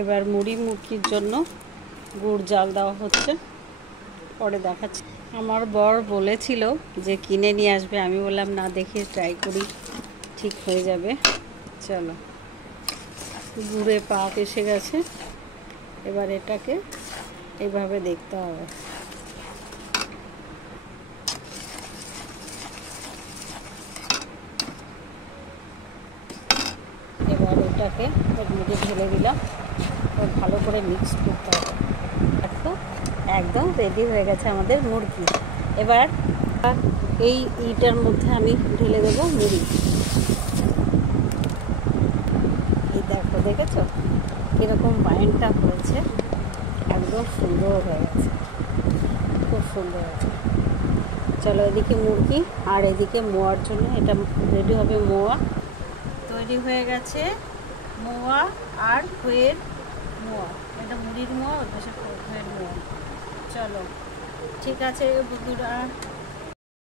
এবার মুড়ি মুরগির জন্য গুড় জাল দেওয়া হচ্ছে, পরে দেখাচ্ছি। আমার বর বলেছিল যে কিনে নিয়ে আসবে, আমি বললাম না, দেখে ট্রাই করি, ঠিক হয়ে যাবে। চলো, গুড়ে পাক এসে গেছে, এবার এটাকে এইভাবে দেখতে হবে। এবার এটাকে এর মধ্যে ঢেলে দিলাম, ভালো করে মিক্স করতে হবে। একদম রেডি হয়ে গেছে আমাদের মুরগি। এবার এই ইটার মধ্যে আমি ঢেলে দেবো মুড়ি। এই দেখো, দেখেছো কীরকম বাইন্ডটা হয়েছে, একদম সুন্দর হয়ে গেছে, খুব সুন্দর হয়েছে। চলো, এদিকে মুরগি আর এদিকে মোয়ার জন্য এটা রেডি হবে। মোয়া তৈরি হয়ে গেছে, মোয়া আর খইয়ের মোয়া। এটা মুড়ির মোয়া, ওর পাশে খইয়ের মোয়া। চলো, ঠিক আছে বন্ধুরা।